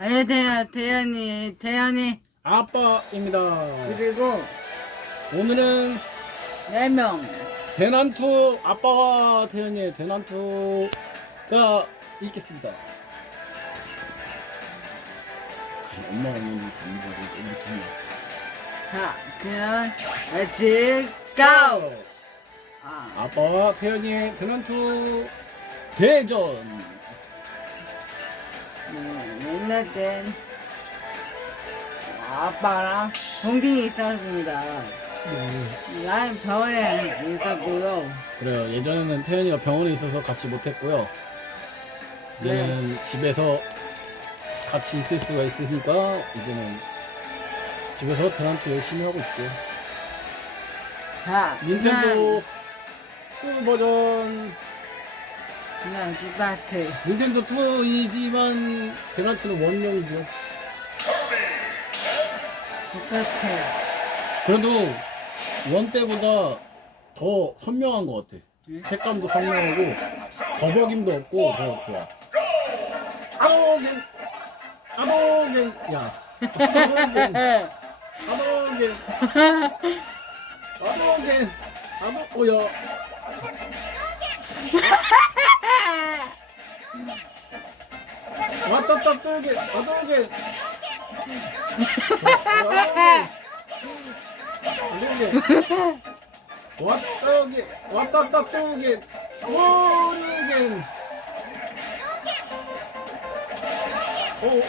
아니 대현 대현이 대현이 아빠입니다. 그리고 오늘은 네 명. 대난투 아빠가 태연이의 대난투가 있겠습니다. 엄마가 너무 감사하고 우리 정말. 자 그냥 렛츠 고. 아, 아빠와 태연이의 대난투 대전. 네, 옛날 땐 아빠랑 동생이 있었습니다. 난 병원에 있었고요. 그래요. 예전에는 태연이가 병원에 있어서 같이 못했고요. 이제는 집에서 같이 있을 수가 있으니까 이제는 집에서 대난투 열심히 하고 있죠. 자 닌텐도 2 버전 그냥, 똑같아. 닌텐도 2이지만 대난투는 원형이죠. 똑같아. 그래도 원 때보다 더 선명한 것 같아. 응? 색감도 선명하고 버벅임도 없고 더 좋아. 아도겐 아도겐 야 아도겐 아도겐 아도겐 아도 오야 왔다따 뚜겐 아도겐 아도겐 왔다게. 왔다따 뚜겐 오르겐 오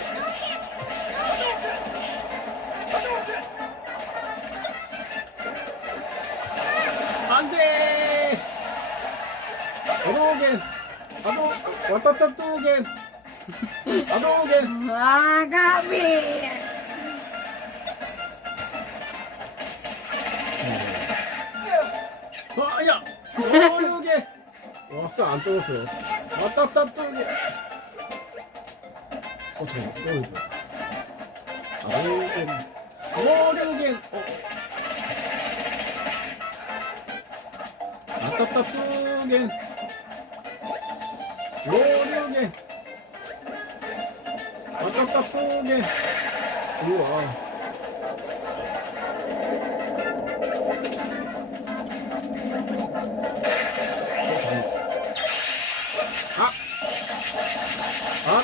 안돼. 아도겐 아도 왔다따 뚜겐 아도겐 아가비. 아야 오르게. 왔어 안 떨었어 왔다따 뚜겐 어 잠깐 떨어졌다. 아도겐 오르겐 어. 왔다따 뚜겐 오르겐 왔다따 뚜겐 우와. 아! 아!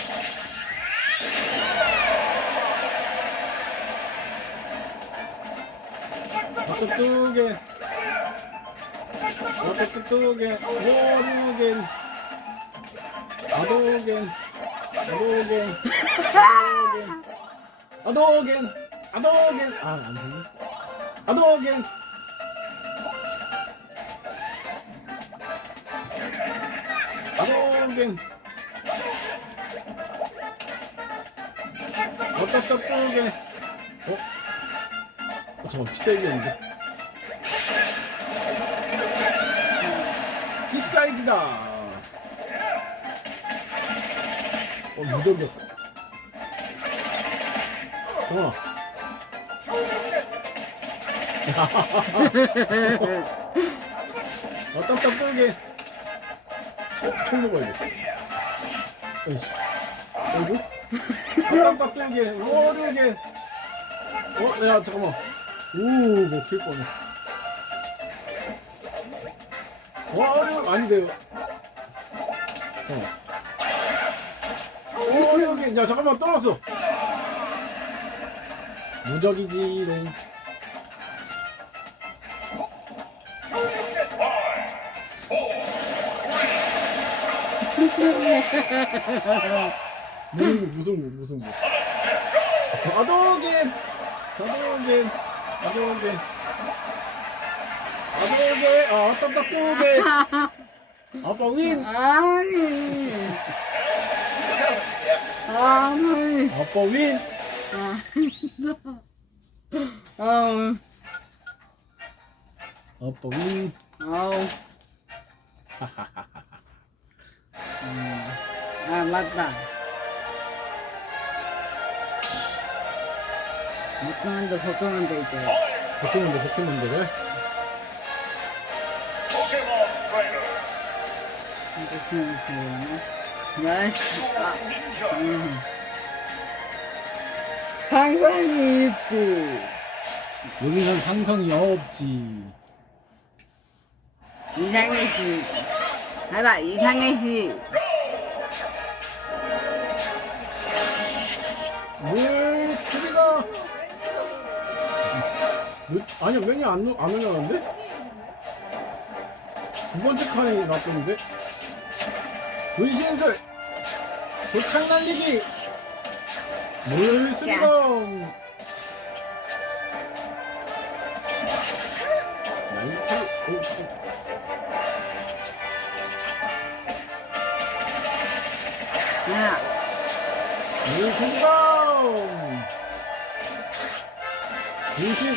어떡뚜게. 어떡뚜게. 모 아도겐 아도겐 아안 되네. 아도겐 아도겐 어떡떡떡게 어? 어 잠깐 비싸이겠는데? 비싸이기다. 어 무덤겼어 잠깐만 어떡떡떡게. 어? 총 먹어야 돼. 어이씨. 어이구? 아깜빡뜨게. 오르게. 어? 야 잠깐만. 오 먹힐 뻔했어. 오르 아니 돼요. 잠깐만. 오르게. 야 잠깐만. 떨었어 무적이지롱. 무슨 무슨 무 무슨 무? 아도겐 아도겐 아도겐 아도겐 아 따따뚜게 아빠 윈 아니. 아니. 아빠 윈 아 우. 아빠 윈 아우. 음. 아 맞다. 포켓몬도 포켓몬도 이제 포켓몬들 포켓몬들을 Pokemon Trainer. 포켓몬 되나? 야씨. 아. Ninja. 음. 상상이 있지. 여기선 상성이 없지. 이상해 씨. 하라 이상해 씨. 물수리가 아니야 맨이 안, 안 올라가는데? 두 번째 칸에 놨던데? 분신술 도착 날리기 물수리가 나이트 오 잠깐 하나. 물수리가 분신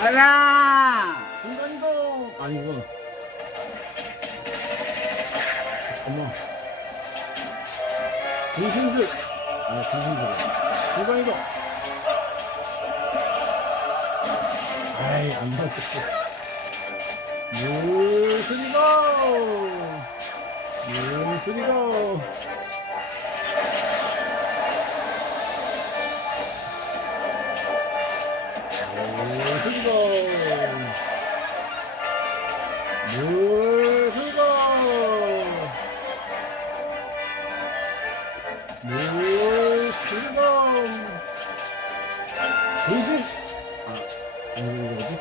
하라. 순간이동 아니구나 잠깐만 분신술 아 분신술 순간이동 아이 안 맞았어. 물수리가 물수리가 물수리가 물수 분신 아 아니 뭐지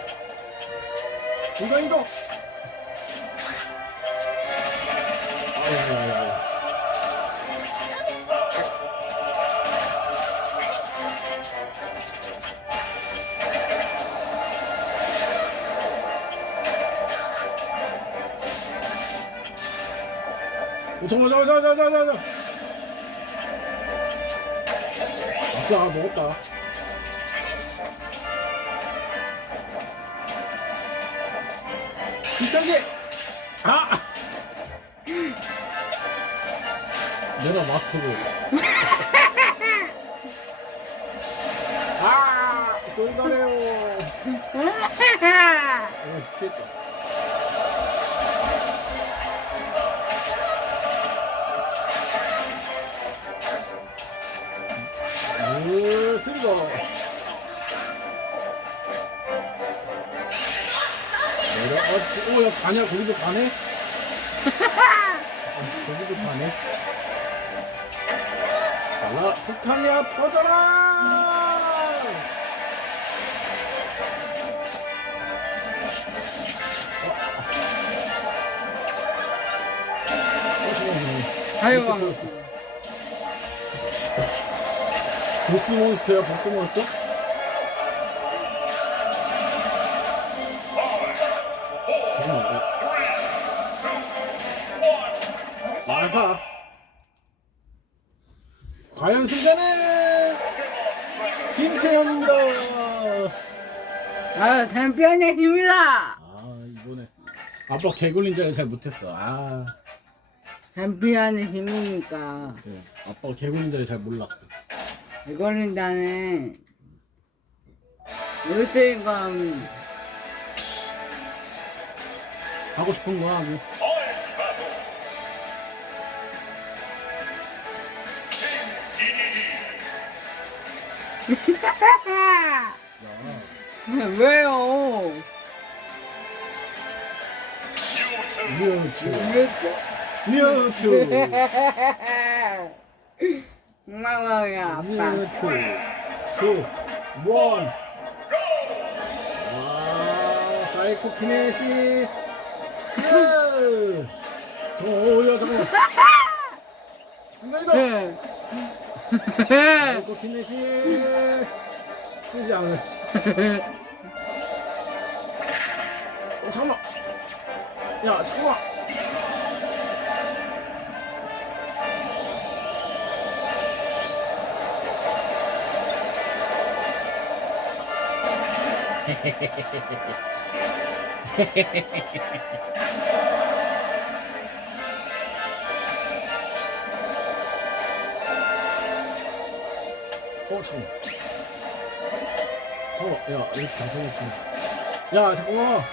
순간이동 아야야야 오, 잠깐만, 잠깐만, 잠깐만, 잠깐만, 잠깐만. 아싸, 먹었다. 비싼게! 아! 내가 마스터고. 아! 쏠가래요. 오, 피했다. 어, 오야 가냐? 거기도 가네? 아, 거기도 가네? 달라 폭탄이야 터져라! 어, 잠깐만 아유. 보스 몬스터야 보스 몬스터? 아빠 개굴린자를 잘 못했어 아 챔피언의 힘이니까. 그래. 아빠가 개굴린자를 잘 몰랐어 이거는 나는 의술검 하고 싶은 거 하고 야 왜요? 그랬죠? 뮤츠 고마워요 아빠. 뮤츠 투원. 와 사이코 키네시. 저야 잠깐만 순간이다. 사이코 키네시. 쓰지 않았지 야 잠깐만 어 잠깐만 잠깐만 야 이렇게 끊었어 야 잠깐만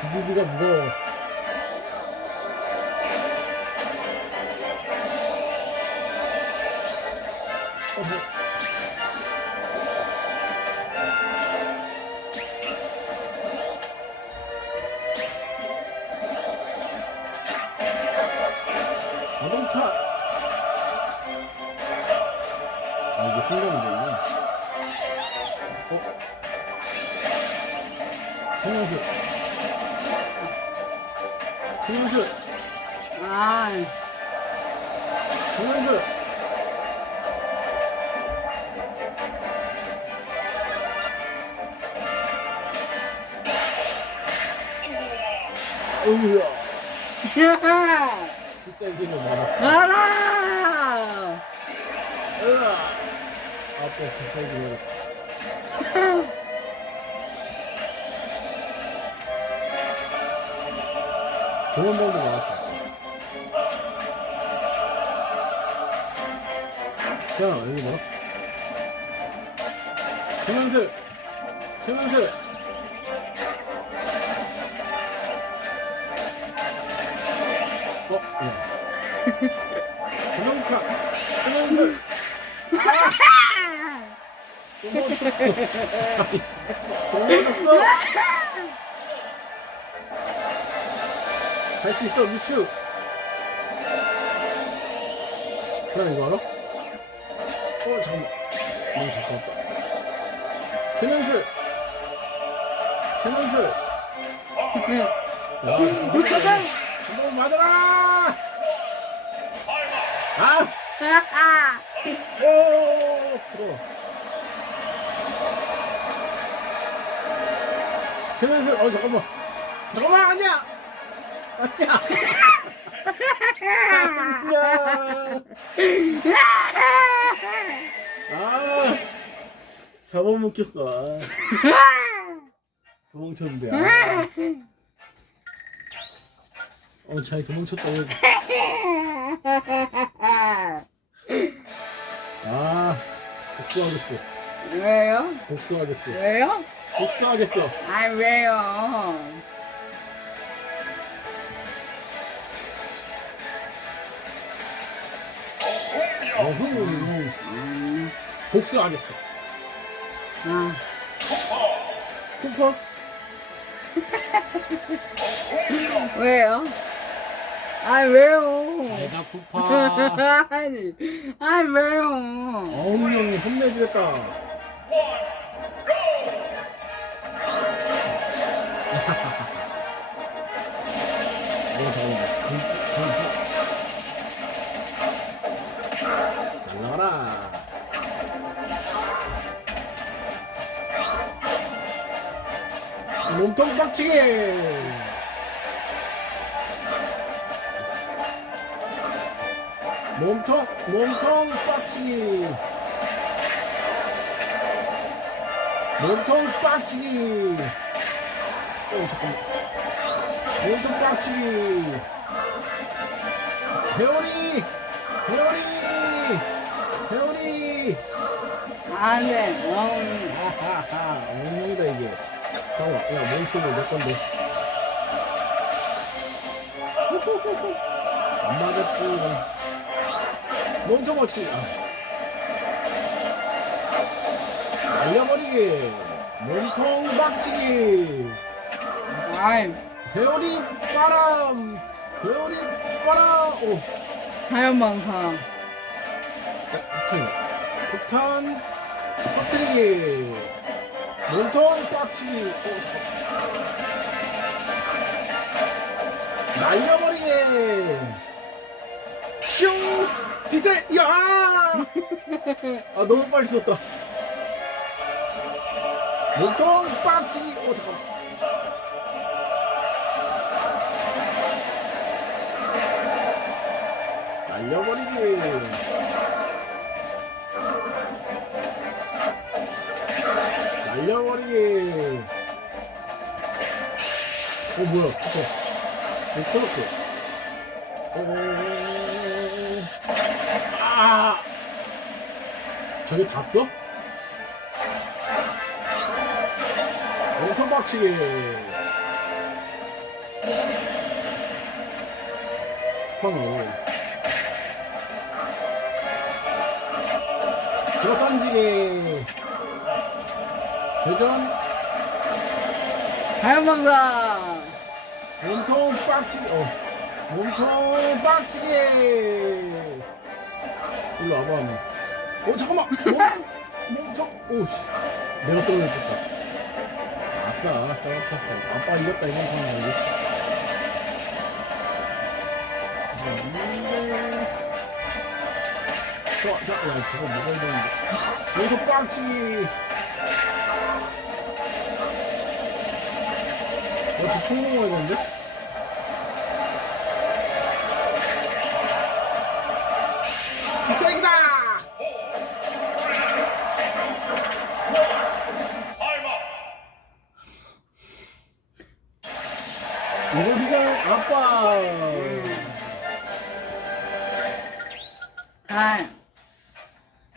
두두두가 무거워. 어허. 순간이동이야. 어? 최명수. 최명수. 아, 최명수. 어우야. 야, 필살기로 맞았어. 가라! 으아. 아빠 필살기 맞았어. 좋은 방법 나왔어. 자, 여기 뭐? 최만슬! 최만슬! 넘어졌어! 할수 있어, 미추! 그럼 이거 알아? 어, 잠깐만. 너무 가까웠다. 최면술! 최면술! 야, 한번 맞아라! 아! 오! 들어. 최면술, 어, 잠깐만. 잠깐만, 아니야! 아니야! 아니야! 아! 잡아먹혔어. 아. 도망쳤는데. 아. 어, 잘 도망쳤다. 아, 복수하겠어. 왜요? 복수하겠어. 왜요? 복수하겠어. 아, 왜요? 어흥. 음, 복수하겠어. 아, 쿠퍼? 왜요? 아, 왜요? 내가 쿠파. 아니, 아, 왜요? 어흥 형이 혼내주겠다. 몸통 빡치기. 몸통 몸통 빡치기. 몸통 빡치기. 어 잠깐만. 몸통 빡치기. 회오리 회오리 회오리. 안 돼, 음, 하하하 엉망이다 이게. 잠깐만 야 몬스터볼 내 건데. 안 맞았지. 몸통 빡치기. 아. 날려버리기 몸통 박치기 아이, 회오리 바람 회오리 바람 오 하연방사. 폭탄 폭탄 터뜨리기 몸통 빡치기 오 잠깐 날려버리기 슝! 기세 야아 너무 빨리 썼다. 몸통 빡치기 오 잠깐 날려버리기 날려버리기 어 뭐야 잠깐 왜 터졌어 어... 아 저게 다 써? 엄청 빡치게 스파노. 집어 던지기. 대전 자연방사 몸통 빡치기. 어. 몸통 빡치기. 일로 와봐, 너. 오, 잠깐만. 몸통, 몸통. 오, 씨. 내가 떨어졌다. 아싸, 떨어졌어. 아빠 이겼다, 이번 판은 여기. 좋아, 자, 야, 저거 먹어야 되는데. 몸통 빡치기. 어, 저총 먹어야 되는데? 비싸기다! 이번 시간 아빠! 단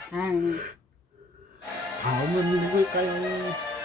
단. 다음은 누구일까요?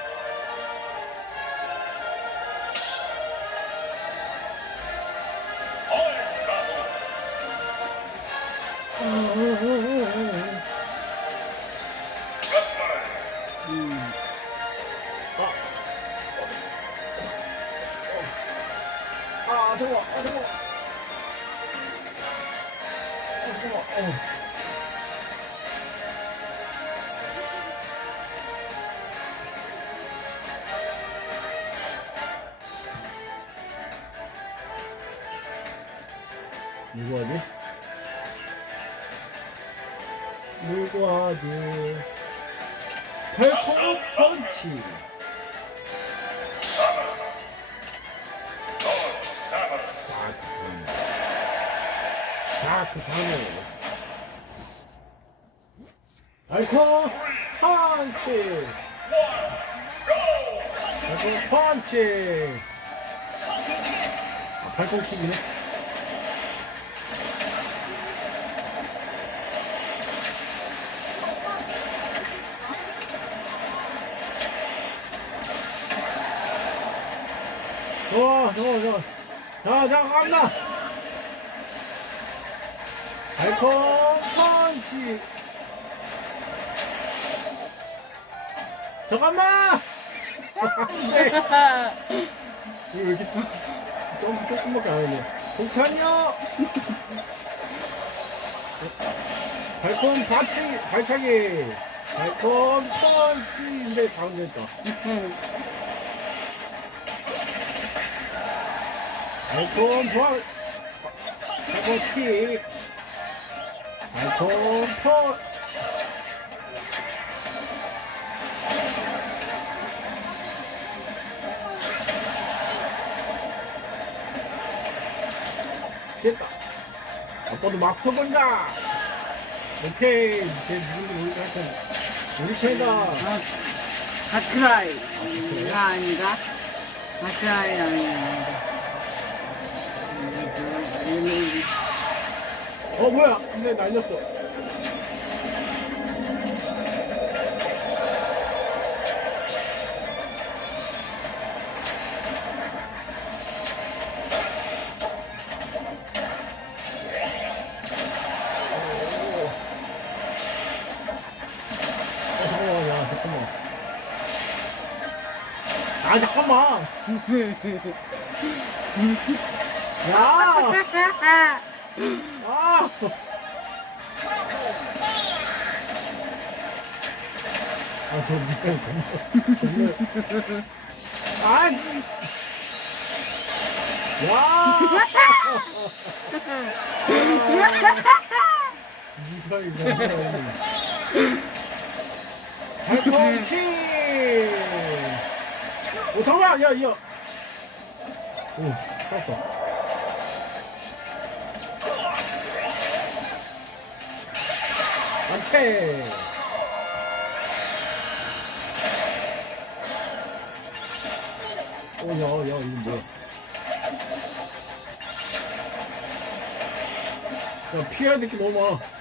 누구 하지? 누구 하지? 펠코 펀치. 다크 사무. 다크사무. 펠코 펀치. 펠코 펀치. 아, 킥이네. 좋아, 좋아, 좋아. 자, 자, 갑니다. 달콤 펀치. 잠깐만! 네. 이거 왜 이렇게 점프 조금밖에 안 하네. 폭탄이요! 달콤 발치, 발차기. 달콤 펀치인데 당겼다. 달콤 펀 달콤 킥 달콤 펀 됐다. 아빠도 마스터 본다. 오케이. 쟤 누군지 모르겠 하여튼 우리 편이다 아, 다크라이가 아닌가? 다크라이 아닌가? 어 뭐야 이제 날렸어 어, 잠깐만, 야, 잠깐만. 아, 잠깐만. 야! 아. 아! 야! 미사일 겁나. 달콤키! 오, 살았다. 안채! 오, 야, 야, 이거 뭐야. 야, 피해야 될 게 너무 많아.